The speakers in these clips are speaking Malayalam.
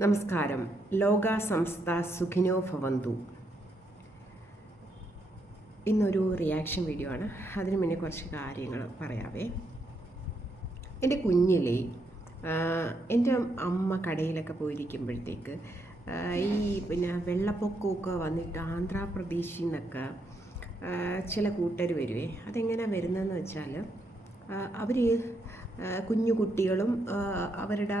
നമസ്കാരം. ലോക സംസ്ഥ സുഖിനോ ഭവന്തു. ഇന്നൊരു റിയാക്ഷൻ വീഡിയോ ആണ്. അതിന് മുന്നേ കുറച്ച് കാര്യങ്ങൾ പറയാവേ. എൻ്റെ കുഞ്ഞിലേ എൻ്റെ അമ്മ കടയിലൊക്കെ പോയിരിക്കുമ്പോഴത്തേക്ക് ഈ വെള്ളപ്പൊക്കമൊക്കെ വന്നിട്ട് ആന്ധ്രാപ്രദേശിൽ നിന്നൊക്കെ ചില കൂട്ടർ വരുവേ. അതെങ്ങനെയാണ് വരുന്നതെന്ന് വെച്ചാൽ അവർ കുഞ്ഞു കുട്ടികളും അവരുടെ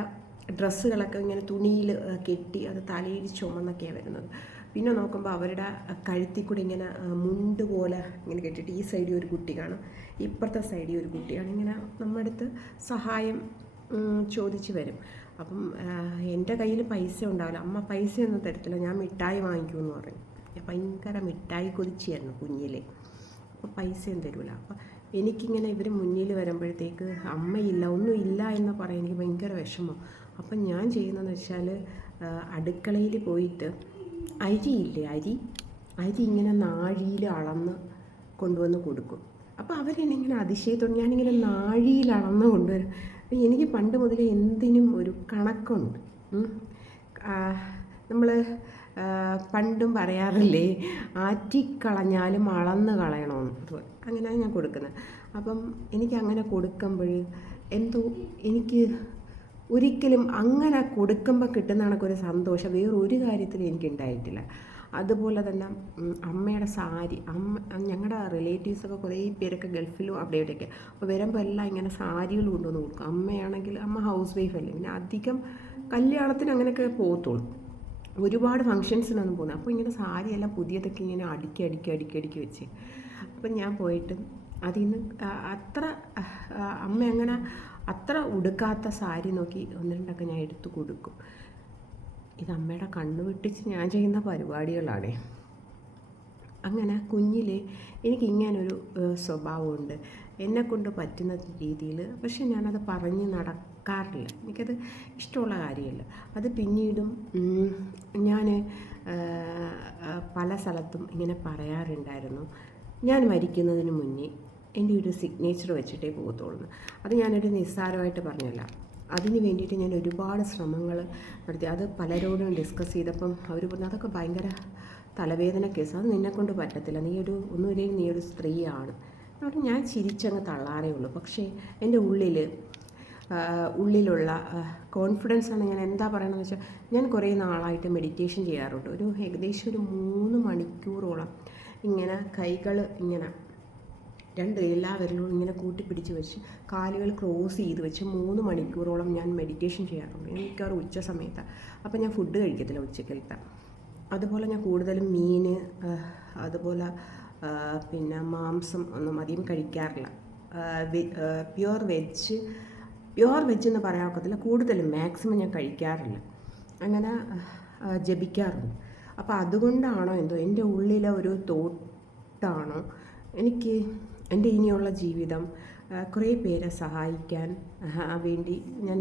ഡ്രസ്സുകളൊക്കെ ഇങ്ങനെ തുണിയിൽ കെട്ടി അത് തലയിൽ ചുമന്നൊക്കെയാണ് വരുന്നത്. പിന്നെ നോക്കുമ്പോൾ അവരുടെ കഴുത്തിൽ കൂടി ഇങ്ങനെ മുണ്ട് പോലെ ഇങ്ങനെ കെട്ടിയിട്ട് ഈ സൈഡിൽ ഒരു കുട്ടി കാണും, ഇപ്പുറത്തെ സൈഡിൽ ഒരു കുട്ടിയാണ് ഇങ്ങനെ നമ്മുടെ അടുത്ത് സഹായം ചോദിച്ച് വരും. അപ്പം എൻ്റെ കയ്യിൽ പൈസ ഉണ്ടാവില്ല, അമ്മ പൈസയൊന്നും തരത്തില്ല, ഞാൻ മിഠായി വാങ്ങിക്കുമെന്ന് പറയും. ഞാൻ ഭയങ്കര മിഠായി കൊതിച്ചായിരുന്നു കുഞ്ഞിലെ. അപ്പോൾ പൈസയും തരില്ല. അപ്പോൾ എനിക്കിങ്ങനെ ഇവർ മുന്നിൽ വരുമ്പോഴത്തേക്ക് അമ്മയില്ല ഒന്നുമില്ല എന്ന് പറയാൻ എനിക്ക് ഭയങ്കര വിഷമം. അപ്പം ഞാൻ ചെയ്യുന്നതെന്ന് വെച്ചാൽ അടുക്കളയിൽ പോയിട്ട് അരിയില്ലേ, അരി ഇങ്ങനെ നാഴിയിൽ അളന്ന് കൊണ്ടുവന്ന് കൊടുക്കും. അപ്പോൾ അവരെന്നിങ്ങനെ അതിശയത്തോടെ ഞാനിങ്ങനെ നാഴിയിൽ അളന്ന് കൊണ്ടുവരും. അപ്പം എനിക്ക് പണ്ട് മുതലേ എന്തിനും ഒരു കണക്കുണ്ട്. നമ്മൾ പണ്ടും പറയാറില്ലേ, ആറ്റിക്കളഞ്ഞാലും അളന്ന് കളയണമെന്ന്. അങ്ങനെയാണ് ഞാൻ കൊടുക്കുന്നത്. അപ്പം എനിക്കങ്ങനെ കൊടുക്കുമ്പോൾ എന്തോ എനിക്ക് ഒരിക്കലും അങ്ങനെ കൊടുക്കുമ്പോൾ കിട്ടുന്ന കണക്കൊരു സന്തോഷം വേറൊരു കാര്യത്തിലും എനിക്കുണ്ടായിട്ടില്ല. അതുപോലെ തന്നെ അമ്മയുടെ സാരി, ഞങ്ങളുടെ റിലേറ്റീവ്സൊക്കെ കുറേ പേരൊക്കെ ഗൾഫിലും അവിടെ ഇവിടെയൊക്കെ, അപ്പോൾ വരുമ്പോൾ എല്ലാം ഇങ്ങനെ സാരികൾ കൊണ്ടുവന്ന് കൊടുക്കും. അമ്മയാണെങ്കിൽ അമ്മ ഹൗസ് വൈഫ് അല്ലേ, പിന്നെ അധികം കല്യാണത്തിന് അങ്ങനെയൊക്കെ പോകത്തുള്ളൂ, ഒരുപാട് ഫങ്ഷൻസിനൊന്നും പോകുന്നത്. അപ്പോൾ ഇങ്ങനെ സാരിയെല്ലാം പുതിയതൊക്കെ ഇങ്ങനെ അടുക്കി വെച്ച്, അപ്പം ഞാൻ പോയിട്ട് അതിൽ നിന്ന് അത്ര അമ്മ അങ്ങനെ അത്ര ഉടുക്കാത്ത സാരി നോക്കി ഒന്ന് രണ്ടൊക്കെ ഞാൻ എടുത്തു കൊടുക്കും. ഇത് അമ്മയുടെ കണ്ണു വെട്ടിച്ച് ഞാൻ ചെയ്യുന്ന പരിപാടികളാണ്. അങ്ങനെ കുഞ്ഞിലെ എനിക്കിങ്ങനൊരു സ്വഭാവമുണ്ട്, എന്നെക്കൊണ്ട് പറ്റുന്ന രീതിയിൽ. പക്ഷെ ഞാനത് പറഞ്ഞ് നടക്കാറില്ല, എനിക്കത് ഇഷ്ടമുള്ള കാര്യമല്ല. അത് പിന്നീടും ഞാൻ പല സ്ഥലത്തും ഇങ്ങനെ പറയാറുണ്ടായിരുന്നു, ഞാൻ മരിക്കുന്നതിന് മുന്നേ എൻ്റെ ഒരു സിഗ്നേച്ചർ വെച്ചിട്ടേ പോകത്തുള്ളൂ. അത് ഞാനൊരു നിസ്സാരമായിട്ട് പറഞ്ഞല്ല, അതിന് വേണ്ടിയിട്ട് ഞാൻ ഒരുപാട് ശ്രമങ്ങൾ നടത്തി. അത് പലരോടും ഡിസ്കസ് ചെയ്തപ്പം അവർ പറഞ്ഞു അതൊക്കെ ഭയങ്കര തലവേദന കേസ്, അത് നിന്നെക്കൊണ്ട് പറ്റത്തില്ല, ഒന്നുമില്ലെങ്കിൽ നീ ഒരു സ്ത്രീയാണ്. അതുകൊണ്ട് ഞാൻ ചിരിച്ചങ്ങ് തള്ളാറേ ഉള്ളൂ. പക്ഷേ എൻ്റെ ഉള്ളിലുള്ള കോൺഫിഡൻസാണ്. ഞാൻ എന്താ പറയണമെന്ന് വെച്ചാൽ, ഞാൻ കുറേ നാളായിട്ട് മെഡിറ്റേഷൻ ചെയ്യാറുണ്ട്. ഏകദേശം ഒരു 3 മണിക്കൂറോളം ഇങ്ങനെ കൈകൾ ഇങ്ങനെ എല്ലാ വിരലും ഇങ്ങനെ കൂട്ടിപ്പിടിച്ച് വെച്ച് കാലുകൾ ക്രോസ് ചെയ്ത് വെച്ച് 3 മണിക്കൂറോളം ഞാൻ മെഡിറ്റേഷൻ ചെയ്യാറുണ്ട്. എനിക്കൊരു ഉച്ച സമയത്താണ്. അപ്പോൾ ഞാൻ ഫുഡ് കഴിക്കത്തില്ല ഉച്ചക്കലത്തെ. അതുപോലെ ഞാൻ കൂടുതലും മീൻ, അതുപോലെ പിന്നെ മാംസം ഒന്നും അധികം കഴിക്കാറില്ല. പ്യുവർ വെജ് എന്ന് പറയാൻ ഒക്കത്തില്ല, കൂടുതലും മാക്സിമം ഞാൻ കഴിക്കാറില്ല. അങ്ങനെ ജപിക്കാറുണ്ട്. അപ്പോൾ അതുകൊണ്ടാണോ എന്തോ എൻ്റെ ഉള്ളിലെ ഒരു തോട്ടാണോ എനിക്ക് എൻ്റെ ഇനിയുള്ള ജീവിതം കുറേ പേരെ സഹായിക്കാൻ വേണ്ടി ഞാൻ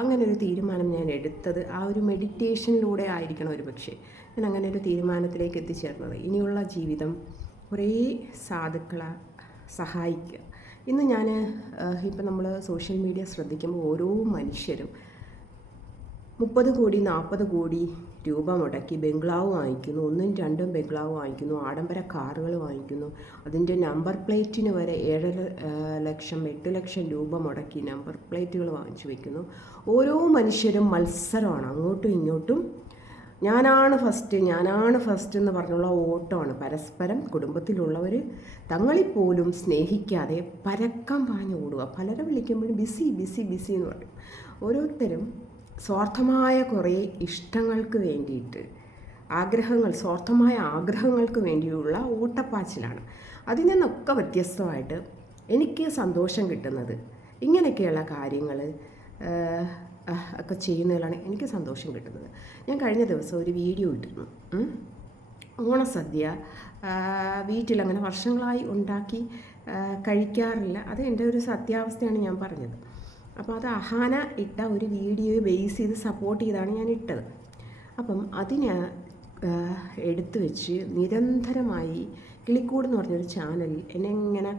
അങ്ങനെ ഒരു തീരുമാനം ഞാൻ എടുത്തത് ആ ഒരു മെഡിറ്റേഷനിലൂടെ ആയിരിക്കണം ഒരു പക്ഷേ ഞാൻ അങ്ങനെ ഒരു തീരുമാനത്തിലേക്ക് എത്തിച്ചേർന്നത്. ഇനിയുള്ള ജീവിതം കുറേ സാധുക്കളെ സഹായിക്കുക. ഇന്ന് ഞാൻ ഇപ്പം നമ്മൾ സോഷ്യൽ മീഡിയ ശ്രദ്ധിക്കുമ്പോൾ ഓരോ മനുഷ്യരും 30 കോടി 40 കോടി രൂപ മുടക്കി ബംഗ്ലാവ് വാങ്ങിക്കുന്നു, 1ഉം 2ഉം ബംഗ്ലാവ് വാങ്ങിക്കുന്നു, ആഡംബര കാറുകൾ വാങ്ങിക്കുന്നു, അതിൻ്റെ നമ്പർ പ്ലേറ്റിന് വരെ 7 ലക്ഷം 8 ലക്ഷം രൂപ മുടക്കി നമ്പർ പ്ലേറ്റുകൾ വാങ്ങിച്ചു വയ്ക്കുന്നു. ഓരോ മനുഷ്യരും മത്സരമാണ്, അങ്ങോട്ടും ഇങ്ങോട്ടും ഞാനാണ് ഫസ്റ്റ് എന്ന് പറഞ്ഞുള്ള ഓട്ടമാണ്. പരസ്പരം കുടുംബത്തിലുള്ളവർ തങ്ങളിപ്പോലും സ്നേഹിക്കാതെ പരക്കം പാഞ്ഞ് ഓടുക. പലരെ വിളിക്കുമ്പോഴും ബിസി എന്ന് പറയും. ഓരോരുത്തരും സ്വാർത്ഥമായ കുറേ ഇഷ്ടങ്ങൾക്ക് വേണ്ടിയിട്ട് സ്വാർത്ഥമായ ആഗ്രഹങ്ങൾക്ക് വേണ്ടിയുള്ള ഓട്ടപ്പാച്ചിലാണ്. അതിൽ നിന്നൊക്കെ വ്യത്യസ്തമായിട്ട് എനിക്ക് സന്തോഷം കിട്ടുന്നത് ഇങ്ങനെയൊക്കെയുള്ള കാര്യങ്ങൾ ഒക്കെ ചെയ്യുന്നതിലാണ് എനിക്ക് സന്തോഷം കിട്ടുന്നത്. ഞാൻ കഴിഞ്ഞ ദിവസം ഒരു വീഡിയോ ഇട്ടിരുന്നു. ഓണസദ്യ വീട്ടിലങ്ങനെ വർഷങ്ങളായി ഉണ്ടാക്കി കഴിക്കാറില്ല. അത് എൻ്റെ ഒരു സത്യാവസ്ഥയാണ് ഞാൻ പറഞ്ഞത്. അപ്പോൾ അത് അഹാന ഇട്ട ഒരു വീഡിയോയെ ബേസ് ചെയ്ത് സപ്പോർട്ട് ചെയ്താണ് ഞാൻ ഇട്ടത്. അപ്പം അതിനെ എടുത്തു വെച്ച് നിരന്തരമായി കിളിക്കൂട് എന്ന് പറഞ്ഞൊരു ചാനൽ എന്നെ ഇങ്ങനെ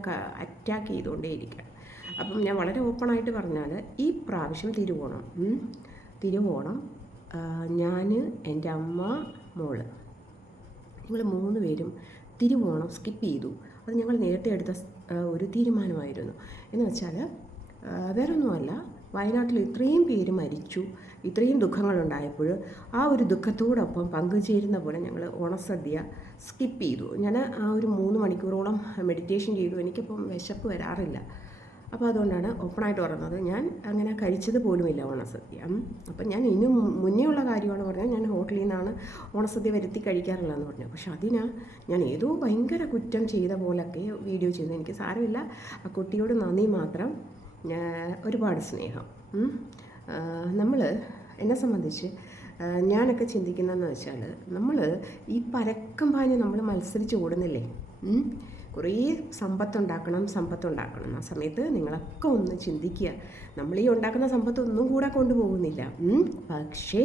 അറ്റാക്ക് ചെയ്തുകൊണ്ടേയിരിക്കുകയാണ്. അപ്പം ഞാൻ വളരെ ഓപ്പണായിട്ട് പറഞ്ഞാൽ ഈ പ്രാവശ്യം തിരുവോണം ഞാൻ, എൻ്റെ അമ്മ, മോള്, ഞങ്ങൾ 3 പേരും തിരുവോണം സ്കിപ്പ് ചെയ്തു. അത് ഞങ്ങൾ നേരത്തെ എടുത്ത ഒരു തീരുമാനമായിരുന്നു. എന്ന് വെച്ചാൽ വേറൊന്നുമല്ല, വയനാട്ടിൽ ഇത്രയും പേര് മരിച്ചു, ഇത്രയും ദുഃഖങ്ങളുണ്ടായപ്പോൾ ആ ഒരു ദുഃഖത്തോടൊപ്പം പങ്കുചേരുന്ന പോലെ ഞങ്ങൾ ഓണസദ്യ സ്കിപ്പ് ചെയ്തു. ഞാൻ ആ ഒരു 3 മണിക്കൂറോളം മെഡിറ്റേഷൻ ചെയ്തു. എനിക്കിപ്പം വിശപ്പ് വരാറില്ല. അപ്പോൾ അതുകൊണ്ടാണ് ഓപ്പണായിട്ട് പറഞ്ഞത്. ഞാൻ അങ്ങനെ കഴിച്ചത് പോലുമില്ല ഓണസദ്യ. അപ്പം ഞാൻ ഇനി മുന്നേ ഉള്ള കാര്യമാണ് പറഞ്ഞത്. ഞാൻ ഹോട്ടലിൽ നിന്നാണ് ഓണസദ്യ വരുത്തി കഴിക്കാറുള്ളതെന്ന് പറഞ്ഞു. പക്ഷെ ഞാൻ ഏതോ ഭയങ്കര കുറ്റം ചെയ്ത പോലൊക്കെ വീഡിയോ ചെയ്തു. എനിക്ക് സാരമില്ല, ആ കുട്ടിയോട് നന്ദി മാത്രം, ഒരുപാട് സ്നേഹം. എന്നെ സംബന്ധിച്ച് ഞാനൊക്കെ ചിന്തിക്കുന്നതെന്ന് വെച്ചാൽ, നമ്മൾ ഈ പരക്കം പാഞ്ഞ് നമ്മൾ മത്സരിച്ച് ഓടുന്നില്ലേ, കുറേ സമ്പത്തുണ്ടാക്കണം. ആ സമയത്ത് നിങ്ങളൊക്കെ ഒന്ന് ചിന്തിക്കുക, നമ്മൾ ഈ ഉണ്ടാക്കുന്ന സമ്പത്ത് ഒന്നും കൂടെ കൊണ്ടുപോകുന്നില്ല. പക്ഷേ